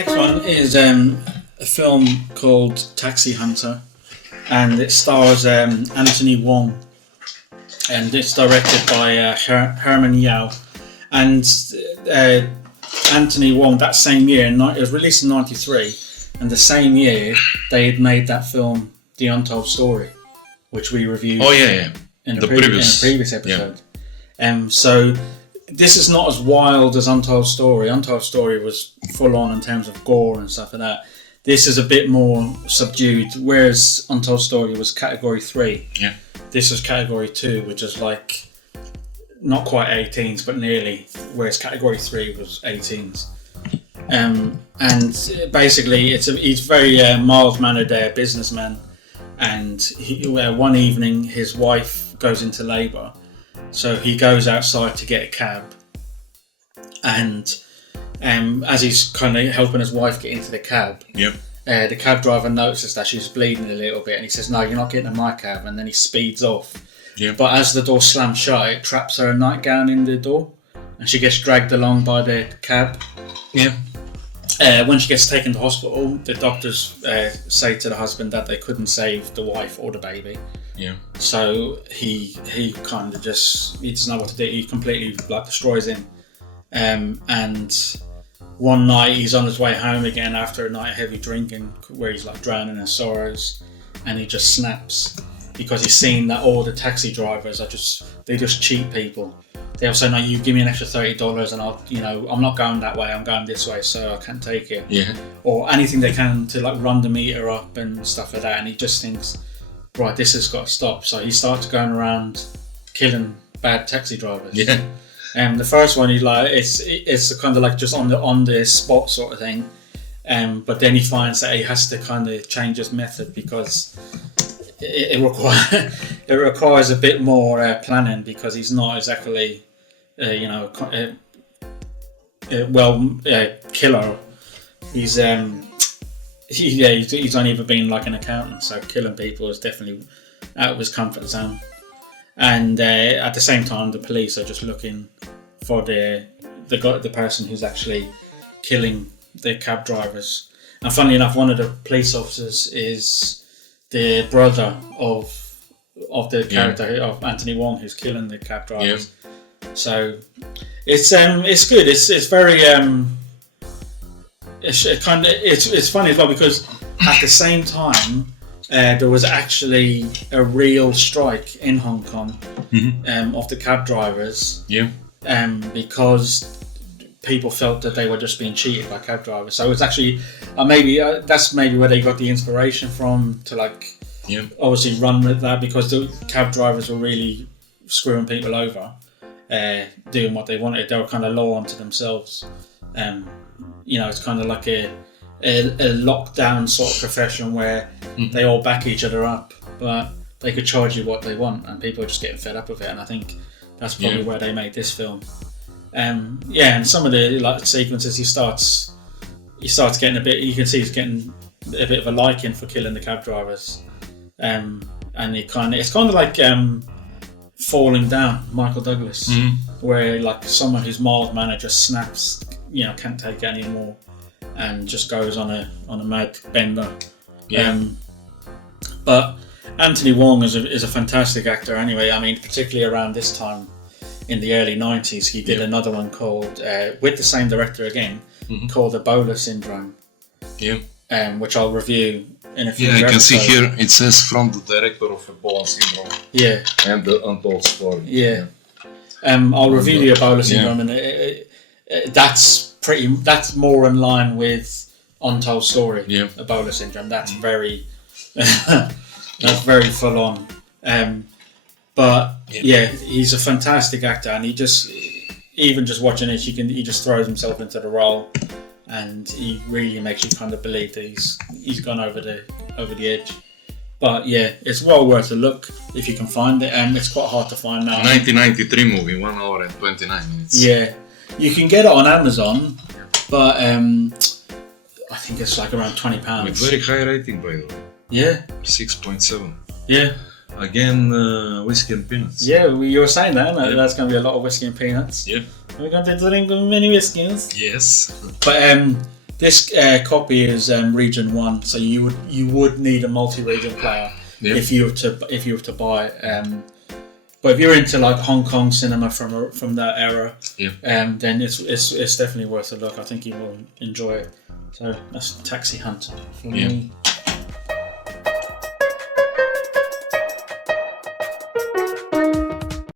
Next one is a film called Taxi Hunter, and it stars Anthony Wong, and it's directed by Herman Yau. And Anthony Wong, that same year, it was released in '93, and the same year they had made that film, The Untold Story, which we reviewed. Oh yeah. In a previous episode. Yeah. So this is not as wild as Untold Story. Untold Story was full on in terms of gore and stuff like that. This is a bit more subdued, whereas Untold Story was category 3. Yeah. This is category 2, which is like not quite 18s, but nearly. Whereas category 3 was 18s. And basically, he's very mild-mannered businessman. And one evening, his wife goes into labour, so he goes outside to get a cab. And as he's kind of helping his wife get into the cab, the cab driver notices that she's bleeding a little bit, and he says, "No, you're not getting in my cab." And then he speeds off. Yeah. But as the door slams shut, it traps her nightgown in the door, and she gets dragged along by the cab. Yeah. When she gets taken to hospital, the doctors say to the husband that they couldn't save the wife or the baby. Yeah. So he kind of he doesn't know what to do. He completely destroys him. And one night he's on his way home again after a night of heavy drinking, where he's drowning in sorrows, and he just snaps because he's seen that all the taxi drivers they just cheat people. They'll say, "No, you give me an extra $30 and I'm not going that way, I'm going this way, so I can't take it." Yeah. Or anything they can to run the meter up and stuff like that. And he just thinks, right, this has got to stop. So he starts going around killing bad taxi drivers. Yeah. And the first one, it's kind of just on the spot sort of thing. But then he finds that he has to kind of change his method because it requires a bit more planning, because he's not exactly killer. He's only ever been an accountant, so killing people is definitely out of his comfort zone. And at the same time, the police are just looking for the person who's actually killing the cab drivers. And funnily enough, one of the police officers is the brother of the character of Anthony Wong, who's killing the cab drivers. Yeah. So it's good. It's very it's funny as well, because at the same time there was actually a real strike in Hong Kong of the cab drivers. Yeah. Because people felt that they were just being cheated by cab drivers. So it's actually that's maybe where they got the inspiration from to obviously run with that, because the cab drivers were really screwing people over, doing what they wanted. They were kind of law unto themselves. It's kind of like a lockdown sort of profession where they all back each other up, but they could charge you what they want, and people are just getting fed up with it. And I think that's probably where they made this film. And some of the sequences, he starts getting a bit. You can see he's getting a bit of a liking for killing the cab drivers. And it's kind of like Falling Down, Michael Douglas, where someone who's mild-mannered just snaps, can't take it anymore, and just goes on a mad bender. Yeah. But Anthony Wong is a fantastic actor anyway. I mean, particularly around this time in the early 90s, he did another one called, with the same director again, called Ebola Syndrome. Yeah. Which I'll review in a few episodes. I can see here it says from the director of Ebola Syndrome. Yeah. And the Untold Story. Yeah. I'll review the Ebola Syndrome, and that's more in line with Untold Story. Yeah. Ebola Syndrome. That's very that's very full on. But he's a fantastic actor, and he just, even just watching it, he just throws himself into the role, and he really makes you kind of believe that he's gone over the edge. But it's well worth a look if you can find it, and it's quite hard to find now. 1993 movie, 1 hour and 29 minutes. Yeah, you can get it on Amazon, but I think it's around £20. With very high rating, by the way. Yeah. 6.7. Yeah. Again, whiskey and peanuts. Yeah, you were saying that, isn't it? That's going to be a lot of whiskey and peanuts. Yeah. We're going to drink many whiskeys. Yes. But This copy is region 1, so you would need a multi-region player if you were to buy it. But if you're into like Hong Kong cinema from that era, then it's definitely worth a look. I think you will enjoy it. So that's Taxi Hunter for me.